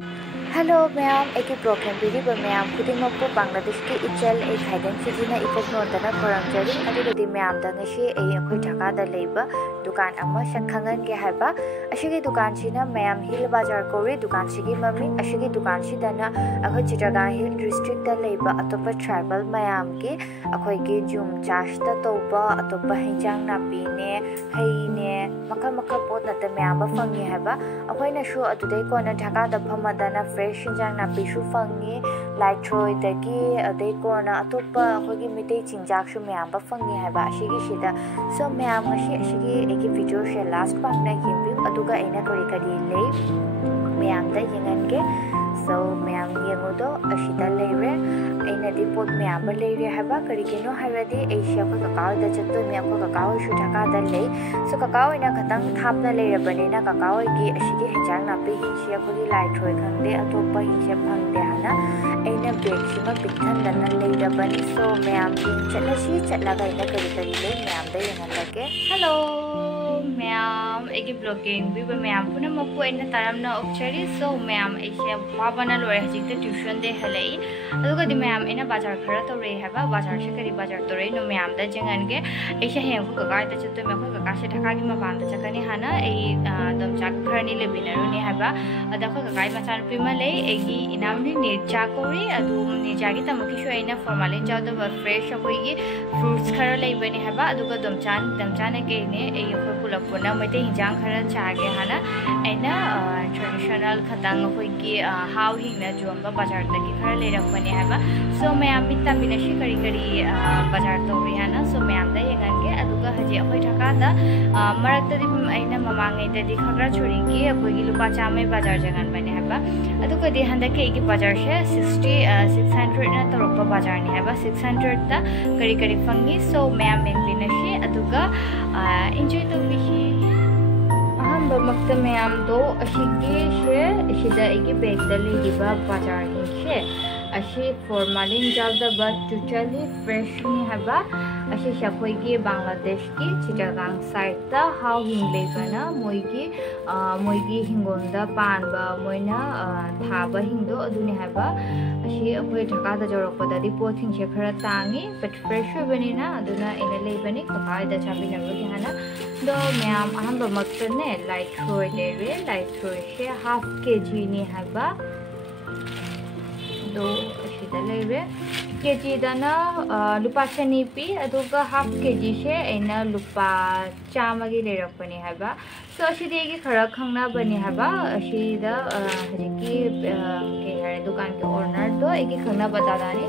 Hello ma'am, eki program biriba ma'am khudingmakpu Bangladesh ki ichal ek haidan sijina ipoknodana koramjari adugadi ma'am da ngasi ei akhoi Dhaka da leiba dukan amma shakhangan ge haiba ashigi dukan sina ma'am Hillsbazar kori dukan sigi maming ashigi dukan sidana akhoi Chittagong Hill district da leiba atopa tribal ma'am ki akhoi ki jum chash da toba atopa hinjang napi ne hai ne makal pot na ta ma'am ba fangi haiba akhoi na shu adudai ko na Dhaka da phamadana fresh cinjak napi shu fangi leitroy dagi adai ko na atopa akhoi meitei cinjak shu ma'am ba fangi haiba ashigi shida so ma'am ngashi ashigi eki video she last part na himbi aduga aina kari lei ma'am da yengange so ma'am yengu do ashida leire aina di pot ma'am ba leire haiba kari kino hairadi asia ko kakao da chatto ma'am ko kakao shu Dhaka da lei so kakao ina khatang thapna leire bane na kakao gi ashigi hinjang napi hinsia ko gi leitroy khangde atopa hinsia phangde hana aina bag shima bithan dana leida bani so ma'am din chatlaga ina kari lei ma'am da yengalage hello ma'am egi blogging bi ma'am puna mapu ina taramna opchari so ma'am asia bhabana lore hajikte tuition de halai aduga di ma'am ina bazar khara to re haba bazar se kari bazar to re no ma'am da jangan ge asia he ko ga ta chatto me ko ga se Dhaka gi ma ban ta chakani hana ei dom chak kharani le binaru ni haba ada ko ga ma chan pi ma le egi inamni ne cha kori adu ne ja gi tamuki sho ina formalin ja do fresh ko gi fruits khara le bani haba aduga dom chan ge ne ei ko pulapuna meitei hinjang khara cha ge hana aina traditional khatang ko gi how hingna jomba bazar ta gi khara le rakpani haba so ma'am bitta binashi kari bazar to ri hana so ma'am da yengan ge aduga haji akhoi Dhaka da marakta di aina mamangai da di khagra chori gi akhoi gi lupa chamai bazar jangan bani haba aduga di handa ke gi bazar she 600 na torokpa bazar ni haba 600 da kari fangi so ma'am men binashi aduga enjoy to bihi ahamba makta ma'am do ashigi she shida egi bag da liba bazar hin she ashi formalin jawda ba totally fresh ni haba ashi shakhoi gi Bangladesh ki Chittagong side ta how hing lebana moigi hingonda pan ba moina thaba hingdo aduni haba ashi akhoi Dhaka da jorokpa da di pothing she khara tangi but fresh bani na aduna ina lebani kakai da chabi na ro hana do ma'am ahamba makta ne light she half kg ni haba do ashida leire kg dana lupa chani pi aduga half kg she aina lupa chama gi leirakpani haba so ashidi gi khara khangna bani haba ashida hajiki ke hare dukan ke owner do egi khangna batadani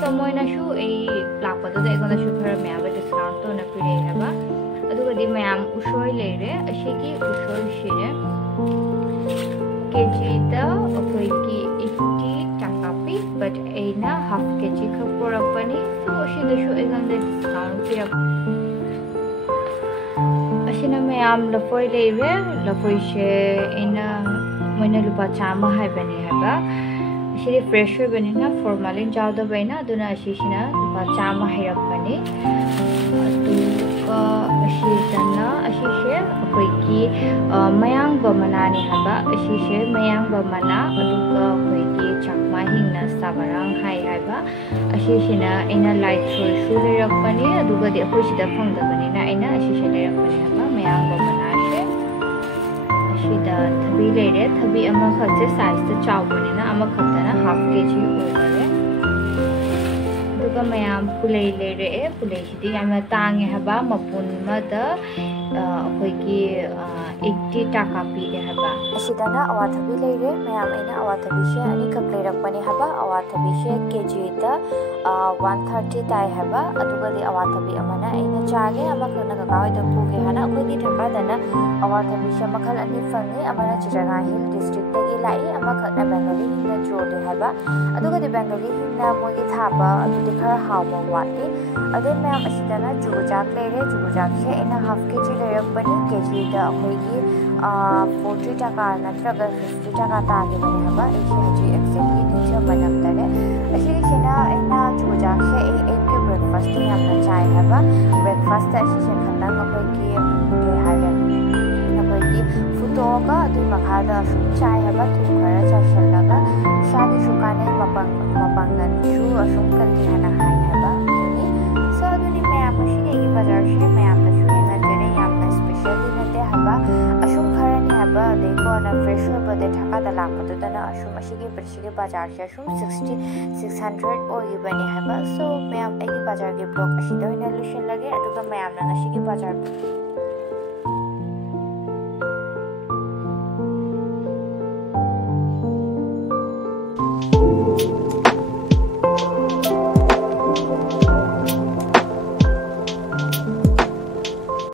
so moina shu ei lakpa do egona shu khara me aba discount to na pire haba aduga di ma'am ushoi leire ashigi ushoi shire kg da akoi ki 80 Dhaka pi but aina half kg khapurapani so ashida shu eganda discount pira ashina ma'am lafoi leire lafoi she ina moina lupa chama haibani haba ashiri fresh bani na formalin jawda baina aduna ashishina lupa chama hairapani aduga ashidana ashishe akoi ki mayang ba manani haba ashishe mayang ba mana aduga akoi ki chakma hingna sabarang hai haiba ashishina ina light shu leirakpani aduga di akoi sida phangdabani na ina ashishe leirakpani haba mayang ba mana she ashida thabi leire thabi ama khatse size ta chawbani na ama khatana half kg oire aduga mayam pulei leire pulei sidi yamna tangi haba mapun ma da akoi ki 80 Dhaka pi haba asidana awathabi leire mayam ina awathabi she ani kap leirakpani haba awathabi she kg da 130 tai haba aduga di awathabi amana ina chage ama khana ka kai da puge hana akoi di Dhaka dana awathabi she makhal ani fangi amana Chittagong Hill district ta gi lai ama khana Bengali hinna jode haba aduga di Bengali hinna mogi thaba adu di khara hawa wati ade mayam asidana chujak leire chujak she ina half kg leirakpani kg da akoi gi 40 Dhaka natraga 50 Dhaka ta ge bani haba ashi haji exactly ninja banamtare ashi khina ina chujak she ek ke breakfast ni amna chai haba breakfast ta ashi she khanda akoi ki ke hare akoi ki futoga adu makhada shu chai haba thu khara cha shalla ममनसु assume कल्ली हाना high हबा दुनी सो दुनी ma'am असिगे इ बाजार से ma'am नसु हेंगनजरे यामना special दिन नते हबा assume खरानी हबा देखो ना फ्रेश होबदे ढाका दा लापदुदना असुम असिगे प्रसिगे बाजार से असुम 60 600 ओगिबनी हबा सो मैम एगी बाजार के ब्लॉग असिदा होइना लुशन लगे अदुगा मैम ना असिगे बाजार